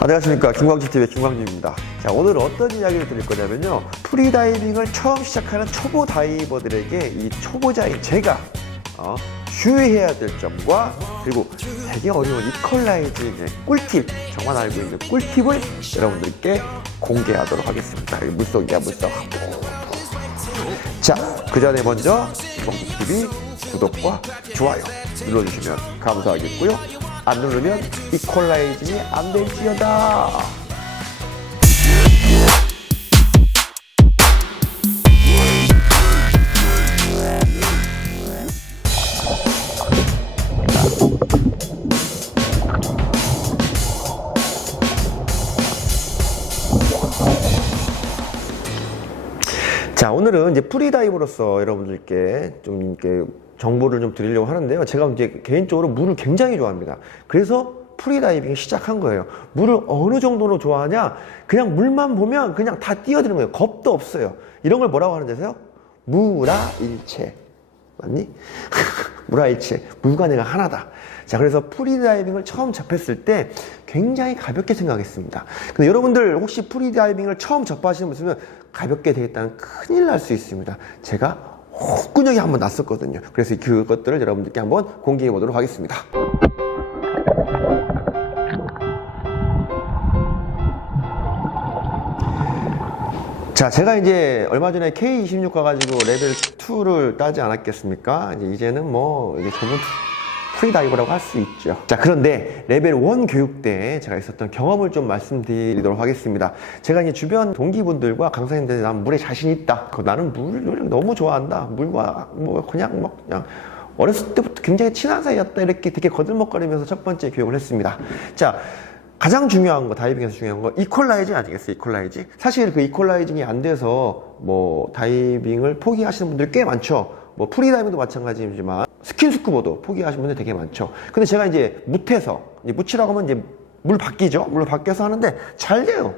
안녕하십니까. 김광진TV의 김광진입니다. 자, 오늘 어떤 이야기를 드릴 거냐면요. 프리다이빙을 처음 시작하는 초보 다이버들에게 이 초보자인 제가 주의해야 될 점과 그리고 되게 어려운 이퀄라이징의 꿀팁, 저만 알고 있는 꿀팁을 여러분들께 공개하도록 하겠습니다. 물속이야, 물속. 자, 그 전에 먼저 김광진TV 구독과 좋아요 눌러주시면 감사하겠고요. 안 누르면 이퀄라이징이 안 될지어다. 자, 오늘은 이제 프리다이버로서 여러분들께 좀 이렇게 정보를 좀 드리려고 하는데요. 제가 이제 개인적으로 물을 굉장히 좋아합니다. 그래서 프리다이빙을 시작한 거예요. 물을 어느 정도로 좋아하냐? 그냥 물만 보면 그냥 다 뛰어드는 거예요. 겁도 없어요. 이런 걸 뭐라고 하는지 아세요? 무라일체. 맞니? 무라일체. 물과 내가 하나다. 자, 그래서 프리다이빙을 처음 접했을 때 굉장히 가볍게 생각했습니다. 근데 여러분들 혹시 프리다이빙을 처음 접하시는 분들은 가볍게 되겠다는 큰일 날 수 있습니다. 제가 혹군형이 한번 났었거든요. 그래서 그것들을 여러분들께 한번 공개해 보도록 하겠습니다. 자, 제가 이제 얼마 전에 K26 가가지고 레벨 2를 따지 않았겠습니까? 이제는 뭐 이게 전문 프리다이버라고 할 수 있죠. 자, 그런데 레벨 1 교육 때 제가 있었던 경험을 좀 말씀드리도록 하겠습니다. 제가 이제 주변 동기분들과 강사님들이 난 물에 자신 있다. 나는 물을 너무 좋아한다. 물과 그냥 어렸을 때부터 굉장히 친한 사이였다. 이렇게 되게 거들먹거리면서 첫 번째 교육을 했습니다. 자, 가장 중요한 거, 다이빙에서 중요한 거, 이퀄라이징 아니겠어요? 이퀄라이징. 사실 그 이퀄라이징이 안 돼서 다이빙을 포기하시는 분들이 꽤 많죠. 프리다이빙도 마찬가지지만 스킨스쿠버도 포기하시는 분들 되게 많죠. 근데 제가 이제 묻해서, 묻히라고 하면 이제 물 바뀌죠. 물로 바뀌어서 하는데 잘 돼요.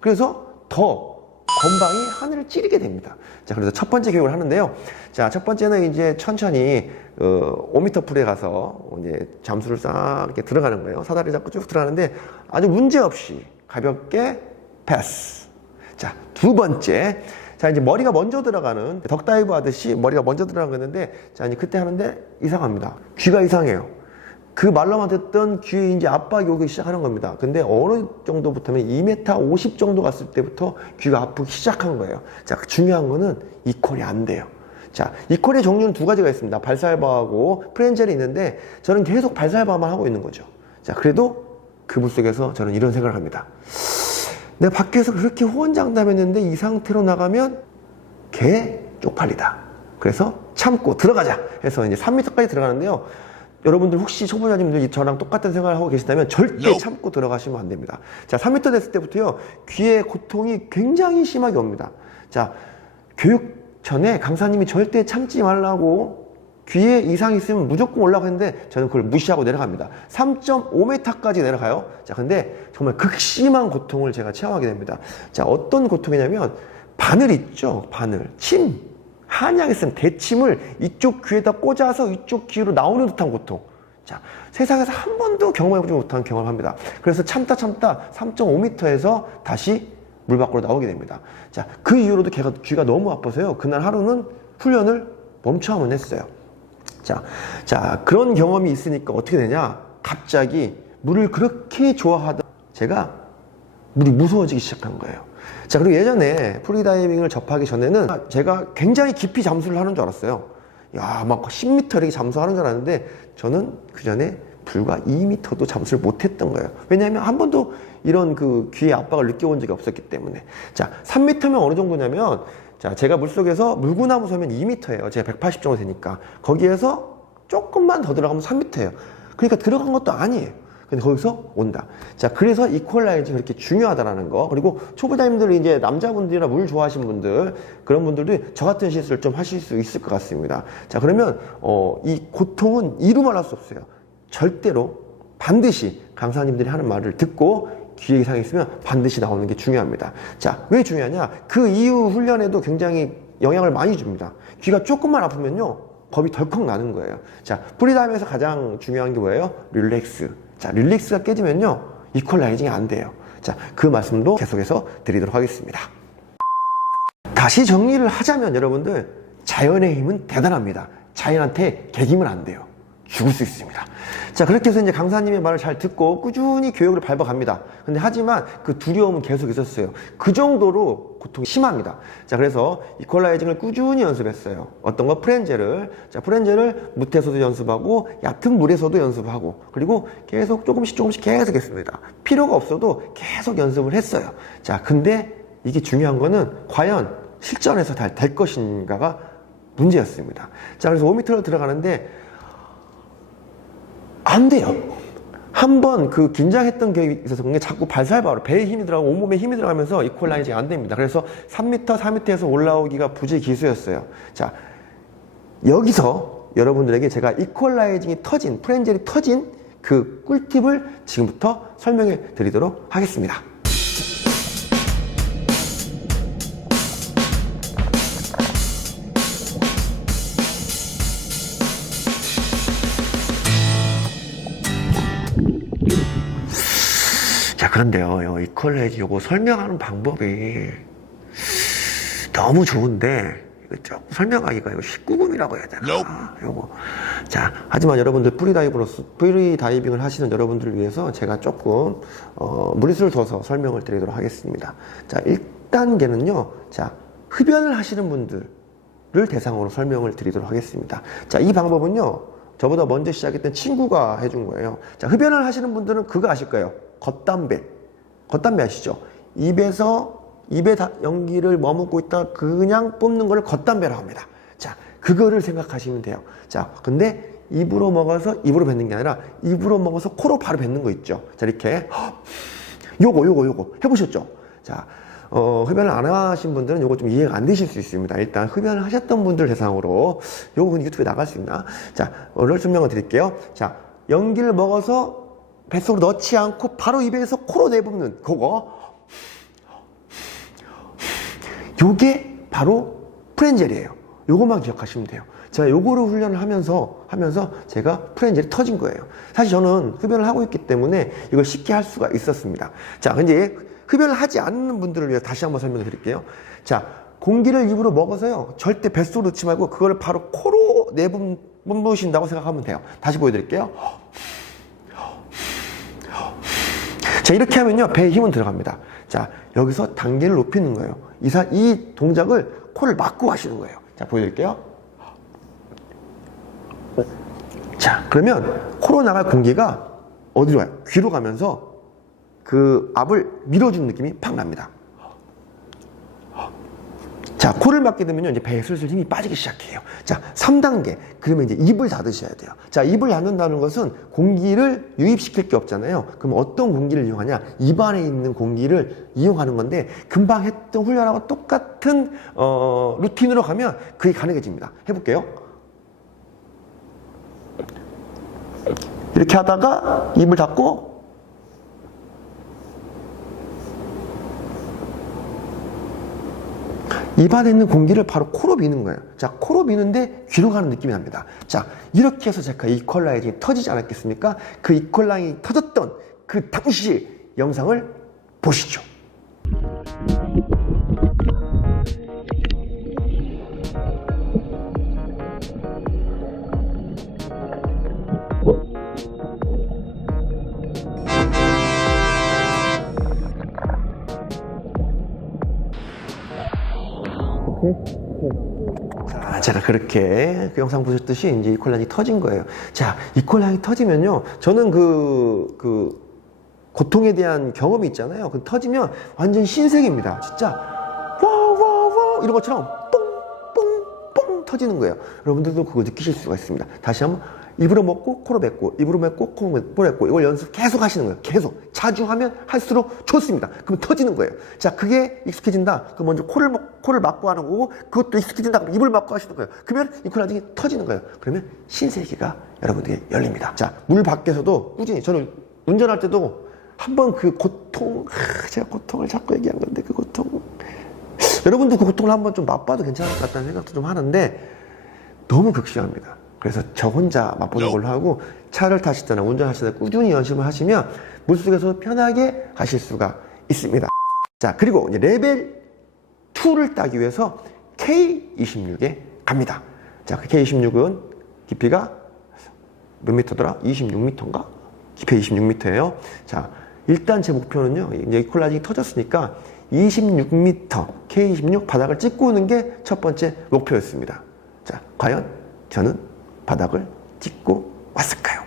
그래서 더 건방이 하늘을 찌르게 됩니다. 자, 그래서 첫 번째 교육을 하는데요. 자, 첫 번째는 이제 천천히 5m 풀에 가서 이제 잠수를 싹 이렇게 들어가는 거예요. 사다리 잡고 쭉 들어가는데 아주 문제 없이 가볍게 패스. 자, 두 번째. 자, 이제 머리가 먼저 들어가는 덕다이브 하듯이 머리가 먼저 들어가는데, 자, 이제 그때 하는데 이상합니다. 귀가 이상해요. 그 말로만 듣던 귀에 이제 압박이 오기 시작하는 겁니다. 근데 어느 정도부터면 2m 50 정도 갔을 때부터 귀가 아프기 시작한 거예요. 자, 중요한 거는 이퀄이 안 돼요. 자, 이퀄의 종류는 두 가지가 있습니다. 발살바하고 프렌젤이 있는데 저는 계속 발살바만 하고 있는 거죠. 자, 그래도 그 물속에서 저는 이런 생각을 합니다. 내가 밖에서 그렇게 호언장담했는데 이 상태로 나가면 개 쪽팔리다. 그래서 참고 들어가자 해서 이제 3m까지 들어가는데요. 여러분들 혹시 초보자님들 저랑 똑같은 생각을 하고 계시다면 절대 참고 들어가시면 안 됩니다. 자, 3m 됐을 때부터요, 귀에 고통이 굉장히 심하게 옵니다. 자, 교육 전에 강사님이 절대 참지 말라고 귀에 이상이 있으면 무조건 올라가고 했는데 저는 그걸 무시하고 내려갑니다. 3.5m까지 내려가요. 자, 근데 정말 극심한 고통을 제가 체험하게 됩니다. 자, 어떤 고통이냐면 바늘 있죠? 바늘. 침. 한약에 쓴 대침을 이쪽 귀에다 꽂아서 이쪽 귀로 나오는 듯한 고통. 자, 세상에서 한 번도 경험해보지 못한 경험을 합니다. 그래서 참다 3.5m에서 다시 물 밖으로 나오게 됩니다. 자, 그 이후로도 귀가 너무 아파서요. 그날 하루는 훈련을 멈춰야만 했어요. 자, 그런 경험이 있으니까 어떻게 되냐? 갑자기 물을 그렇게 좋아하던 제가 물이 무서워지기 시작한 거예요. 자, 그리고 예전에 프리다이빙을 접하기 전에는 제가 굉장히 깊이 잠수를 하는 줄 알았어요. 야, 막 10m 이렇게 잠수하는 줄 알았는데 저는 그 전에 불과 2m도 잠수를 못했던 거예요. 왜냐하면 한 번도 이런 그 귀의 압박을 느껴본 적이 없었기 때문에. 자, 3m면 어느 정도냐면, 자, 제가 물속에서 물구나무 서면 2m예요. 제가 180 정도 되니까. 거기에서 조금만 더 들어가면 3m예요. 그러니까 들어간 것도 아니에요. 근데 거기서 온다. 자, 그래서 이퀄라이징이 그렇게 중요하다라는 거. 그리고 초보자님들 이제 남자분들이나 물 좋아하시는 분들, 그런 분들도 저 같은 실수를 좀 하실 수 있을 것 같습니다. 자, 그러면 이 고통은 이루 말할 수 없어요. 절대로 반드시 강사님들이 하는 말을 듣고 귀에 이상이 있으면 반드시 나오는 게 중요합니다. 자, 왜 중요하냐? 그 이후 훈련에도 굉장히 영향을 많이 줍니다. 귀가 조금만 아프면요, 겁이 덜컥 나는 거예요. 자, 프리다이빙에서 가장 중요한 게 뭐예요? 릴렉스. 자, 릴릭스가 깨지면요, 이퀄라이징이 안 돼요. 자, 그 말씀도 계속해서 드리도록 하겠습니다. 다시 정리를 하자면 여러분들, 자연의 힘은 대단합니다. 자연한테 개기면 안 돼요. 죽을 수 있습니다. 자, 그렇게 해서 이제 강사님의 말을 잘 듣고 꾸준히 교육을 밟아갑니다. 근데 하지만 그 두려움은 계속 있었어요. 그 정도로 고통이 심합니다. 자, 그래서 이퀄라이징을 꾸준히 연습했어요. 어떤 거? 프렌젤을. 자, 프렌젤을 무태에서도 연습하고 얕은 물에서도 연습하고, 그리고 계속 조금씩 계속 했습니다. 필요가 없어도 계속 연습을 했어요. 자, 근데 이게 중요한 거는 과연 실전에서 잘 될 것인가가 문제였습니다. 자, 그래서 5m로 들어가는데 안 돼요. 한번 그 긴장했던 게 있어서 그게 자꾸 발살바로 배에 힘이 들어가고 온몸에 힘이 들어가면서 이퀄라이징이 안 됩니다. 그래서 3m, 4m에서 올라오기가 부지기수였어요. 자, 여기서 여러분들에게 제가 이퀄라이징이 터진, 프렌젤이 터진 그 꿀팁을 지금부터 설명해 드리도록 하겠습니다. 자, 그런데요, 이퀄라이징 요거 설명하는 방법이 너무 좋은데 이거 조금 설명하기가 이거 19금이라고 해야 되나? 요거. 자, 하지만 여러분들 프리다이빙을 하시는 여러분들을 위해서 제가 조금 무리수를 둬서 설명을 드리도록 하겠습니다. 자, 1단계는요, 자, 흡연을 하시는 분들을 대상으로 설명을 드리도록 하겠습니다. 자, 이 방법은요, 저보다 먼저 시작했던 친구가 해준 거예요. 자, 흡연을 하시는 분들은 그거 아실 거예요. 겉담배 아시죠? 입에 연기를 머금고 있다 그냥 뽑는 걸 겉담배라고 합니다. 자, 그거를 생각하시면 돼요. 자, 근데 입으로 먹어서 입으로 뱉는 게 아니라 입으로 먹어서 코로 바로 뱉는 거 있죠. 자, 이렇게 요거 해보셨죠? 자, 흡연을 안 하신 분들은 요거 좀 이해가 안 되실 수 있습니다. 일단 흡연을 하셨던 분들 대상으로 요거 유튜브에 나갈 수 있나? 자, 오늘 설명을 드릴게요. 자, 연기를 먹어서 뱃속으로 넣지 않고 바로 입에서 코로 내뿜는 그거, 요게 바로 프렌젤이에요. 요것만 기억하시면 돼요. 제가 요거를 훈련을 하면서 제가 프렌젤이 터진 거예요. 사실 저는 흡연을 하고 있기 때문에 이걸 쉽게 할 수가 있었습니다. 자, 근데 흡연을 하지 않는 분들을 위해 다시 한번 설명을 드릴게요. 자, 공기를 입으로 먹어서요, 절대 뱃속으로 넣지 말고 그거를 바로 코로 내뿜으신다고 생각하면 돼요. 다시 보여드릴게요. 자, 이렇게 하면요, 배에 힘은 들어갑니다. 자, 여기서 단계를 높이는 거예요. 이 동작을 코를 막고 하시는 거예요. 자, 보여드릴게요. 자, 그러면 코로 나갈 공기가 어디로 가요? 귀로 가면서 그 압을 밀어주는 느낌이 팍 납니다. 자, 코를 막게 되면요, 이제 배에 슬슬 힘이 빠지기 시작해요. 자, 3단계. 그러면 이제 입을 닫으셔야 돼요. 자, 입을 닫는다는 것은 공기를 유입시킬 게 없잖아요. 그럼 어떤 공기를 이용하냐? 입 안에 있는 공기를 이용하는 건데, 금방 했던 훈련하고 똑같은, 루틴으로 가면 그게 가능해집니다. 해볼게요. 이렇게 하다가 입을 닫고, 입 안에 있는 공기를 바로 코로 미는 거예요. 자, 코로 미는데 귀로 가는 느낌이 납니다. 자, 이렇게 해서 제가 이퀄라이징이 터지지 않았겠습니까? 그 이퀄라이징이 터졌던 그 당시 영상을 보시죠. 자, 제가 그렇게 그 영상 보셨듯이 이제 이퀄라이징이 터진 거예요. 자, 이퀄라이징이 터지면요, 저는 그 고통에 대한 경험이 있잖아요. 그 터지면 완전 신세계입니다. 진짜 와와와 이런 것처럼 뽕뽕뽕 터지는 거예요. 여러분들도 그거 느끼실 수가 있습니다. 다시 한번 입으로 먹고 코로 뱉고, 입으로 뱉고 코로 뱉고, 이걸 연습 계속 하시는 거예요. 계속. 자주 하면 할수록 좋습니다. 그럼 터지는 거예요. 자, 그게 익숙해진다. 그럼 먼저 코를 막고 하는 거고, 그것도 익숙해진다. 그럼 입을 막고 하시는 거예요. 그러면 이퀄라이징이 터지는 거예요. 그러면 신세계가 여러분들에게 열립니다. 자, 물 밖에서도 꾸준히, 저는 운전할 때도 한번 그 고통, 제가 고통을 자꾸 얘기한 건데, 그 고통. 여러분도 그 고통을 한번 좀 맛봐도 괜찮을 것 같다는 생각도 좀 하는데, 너무 극심합니다. 그래서 저 혼자 맛보는 걸로 하고 차를 타시거나 운전하시거나 꾸준히 연습을 하시면 물속에서 편하게 가실 수가 있습니다. 자, 그리고 이제 레벨 2를 따기 위해서 K26에 갑니다. 자, 그 K26은 깊이가 몇 미터더라? 26m인가? 깊이 26m예요. 자, 일단 제 목표는요, 이제 이퀄라이징이 터졌으니까 26m K26 바닥을 찍고 오는 게 첫 번째 목표였습니다. 자, 과연 저는 바닥을 찍고 왔을까요?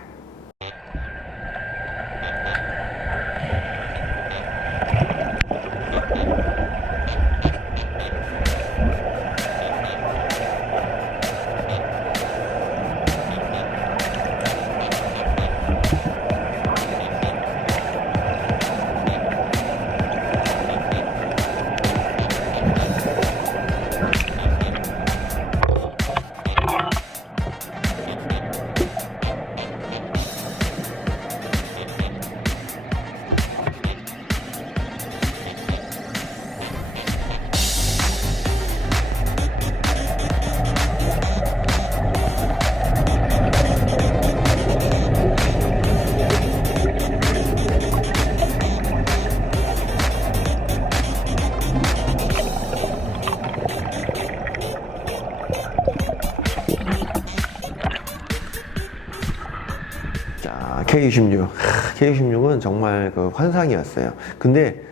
K26. K26은 정말 그 환상이었어요. 근데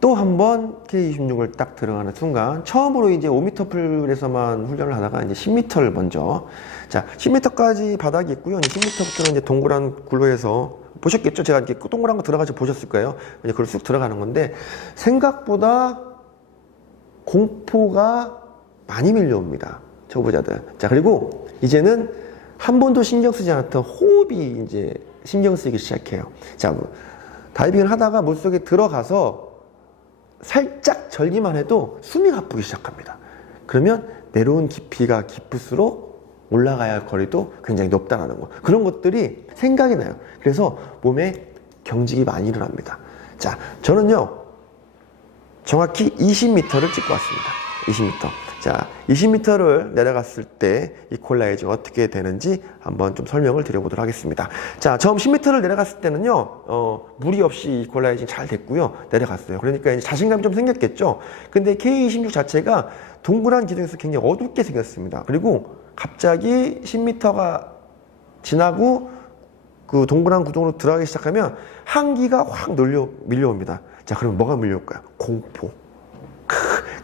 또 한 번 K26을 딱 들어가는 순간, 처음으로 이제 5m 풀에서만 훈련을 하다가 이제 10m를 먼저. 자, 10m까지 바닥이 있고요. 이제 10m부터는 이제 동그란 굴로에서 보셨겠죠? 제가 이렇게 동그란 거 들어가서 보셨을 거예요. 이제 그걸 쑥 들어가는 건데, 생각보다 공포가 많이 밀려옵니다. 초보자들. 자, 그리고 이제는 한 번도 신경 쓰지 않았던 호흡이 이제 신경 쓰이기 시작해요. 자, 다이빙을 하다가 물속에 들어가서 살짝 절기만 해도 숨이 가쁘기 시작합니다. 그러면 내려온 깊이가 깊을수록 올라가야 할 거리도 굉장히 높다는 거. 그런 것들이 생각이 나요. 그래서 몸에 경직이 많이 일어납니다. 자, 저는요, 정확히 20m를 찍고 왔습니다. 20m. 자, 20m를 내려갔을 때 이퀄라이징 어떻게 되는지 한번 좀 설명을 드려보도록 하겠습니다. 자, 처음 10m를 내려갔을 때는요, 무리 없이 이퀄라이징 잘 됐고요. 내려갔어요. 그러니까 이제 자신감이 좀 생겼겠죠. 근데 K26 자체가 동그란 기둥에서 굉장히 어둡게 생겼습니다. 그리고 갑자기 10m가 지나고 그 동그란 구동으로 들어가기 시작하면 한기가 확 밀려옵니다. 자, 그러면 뭐가 밀려올까요? 공포.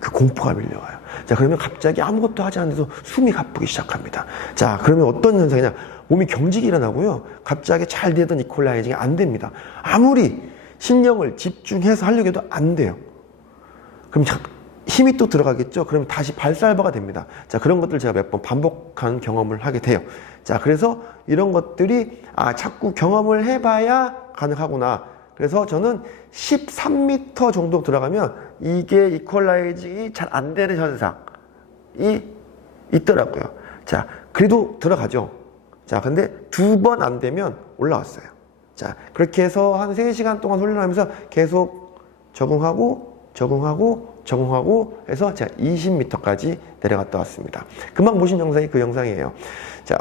그 공포가 밀려와요. 자, 그러면 갑자기 아무것도 하지 않는데도 숨이 가쁘기 시작합니다. 자, 그러면 어떤 현상이냐? 몸이 경직이 일어나고요. 갑자기 잘 되던 이퀄라이징이 안 됩니다. 아무리 신경을 집중해서 하려고 해도 안 돼요. 그럼 힘이 또 들어가겠죠? 그러면 다시 발살바가 됩니다. 자, 그런 것들 제가 몇 번 반복한 경험을 하게 돼요. 자, 그래서 이런 것들이, 자꾸 경험을 해봐야 가능하구나. 그래서 저는 13m 정도 들어가면 이게 이퀄라이징이 잘 안 되는 현상이 있더라고요. 자, 그래도 들어가죠. 자, 근데 2번 안 되면 올라왔어요. 자, 그렇게 해서 한 3시간 동안 훈련하면서 계속 적응하고 해서 제가 20m까지 내려갔다 왔습니다. 금방 보신 영상이 그 영상이에요. 자,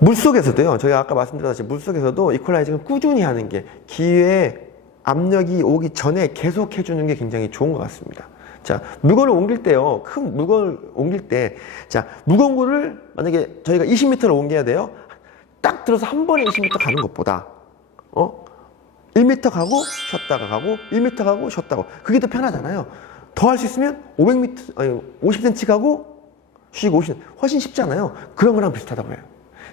물속에서도요, 저희가 아까 말씀드렸다시피 물속에서도 이퀄라이징을 꾸준히 하는 게, 기회에 압력이 오기 전에 계속 해주는 게 굉장히 좋은 것 같습니다. 자, 물건을 옮길 때요, 큰 물건을 옮길 때, 자, 무거운 거를 만약에 저희가 20m를 옮겨야 돼요. 딱 들어서 한 번에 20m 가는 것보다, 1m 가고 쉬었다가 가고 1m 가고 쉬었다가, 그게 더 편하잖아요. 더 할 수 있으면 50cm 가고 쉬고 50cm, 훨씬 쉽잖아요. 그런 거랑 비슷하다고 해요.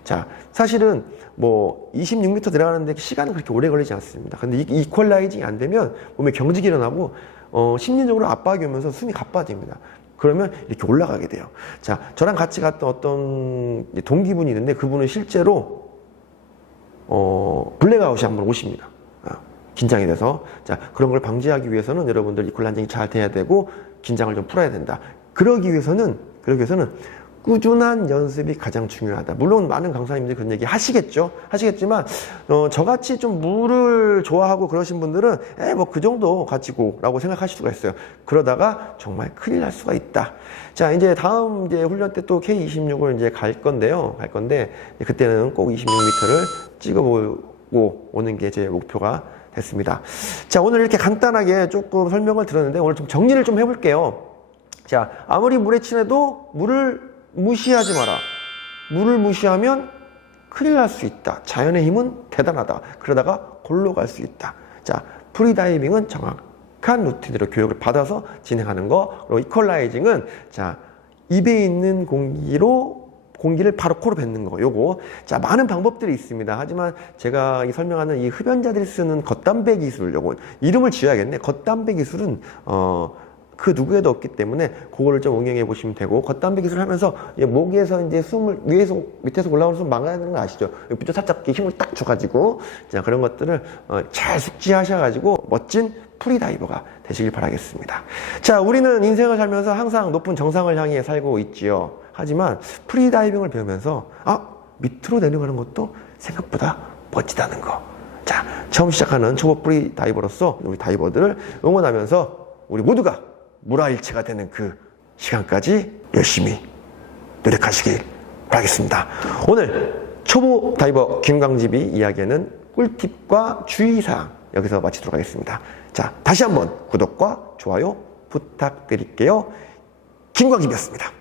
자, 사실은 뭐 26m 내려가는데 시간은 그렇게 오래 걸리지 않습니다. 근데 이퀄라이징이 안 되면 몸에 경직이 일어나고 심리적으로 압박이 오면서 숨이 가빠집니다. 그러면 이렇게 올라가게 돼요. 자, 저랑 같이 갔던 어떤 동기분이 있는데, 그분은 실제로 블랙아웃이 한번 오십니다. 긴장이 돼서. 자, 그런 걸 방지하기 위해서는 여러분들 이퀄라이징이 잘 돼야 되고 긴장을 좀 풀어야 된다. 그러기 위해서는 꾸준한 연습이 가장 중요하다. 물론 많은 강사님들이 그런 얘기 하시겠지만 저같이 좀 물을 좋아하고 그러신 분들은 뭐 그 정도 가지고라고 생각하실 수가 있어요. 그러다가 정말 큰일 날 수가 있다. 자, 이제 다음 이제 훈련 때 또 K26을 이제 갈 건데 그때는 꼭 26m를 찍어보고 오는 게 제 목표가 됐습니다. 자, 오늘 이렇게 간단하게 조금 설명을 드렸는데 오늘 좀 정리를 좀 해볼게요. 자, 아무리 물에 친해도 물을 무시하지 마라. 물을 무시하면 큰일 날 수 있다. 자연의 힘은 대단하다. 그러다가 골로 갈 수 있다. 자, 프리다이빙은 정확한 루틴으로 교육을 받아서 진행하는 거. 그리고 이퀄라이징은 자, 입에 있는 공기를 바로 코로 뱉는 거. 요거. 자, 많은 방법들이 있습니다. 하지만 제가 설명하는 이 흡연자들이 쓰는 겉담배 기술, 요거 이름을 지어야겠네. 겉담배 기술은 그 누구에도 없기 때문에 그거를 좀 응용해 보시면 되고, 겉담배 기술을 하면서 목에서 이제 숨을 밑에서 올라오는 숨 막아내는 거 아시죠? 밑에 살짝 힘을 딱 줘가지고, 자, 그런 것들을 잘 숙지하셔가지고 멋진 프리다이버가 되시길 바라겠습니다. 자, 우리는 인생을 살면서 항상 높은 정상을 향해 살고 있지요. 하지만 프리다이빙을 배우면서 밑으로 내려가는 것도 생각보다 멋지다는 거. 자, 처음 시작하는 초보 프리다이버로서 우리 다이버들을 응원하면서 우리 모두가 물화일체가 되는 그 시간까지 열심히 노력하시길 바라겠습니다. 오늘 초보 다이버 김광집이 이야기하는 꿀팁과 주의사항 여기서 마치도록 하겠습니다. 자, 다시 한번 구독과 좋아요 부탁드릴게요. 김광집이었습니다.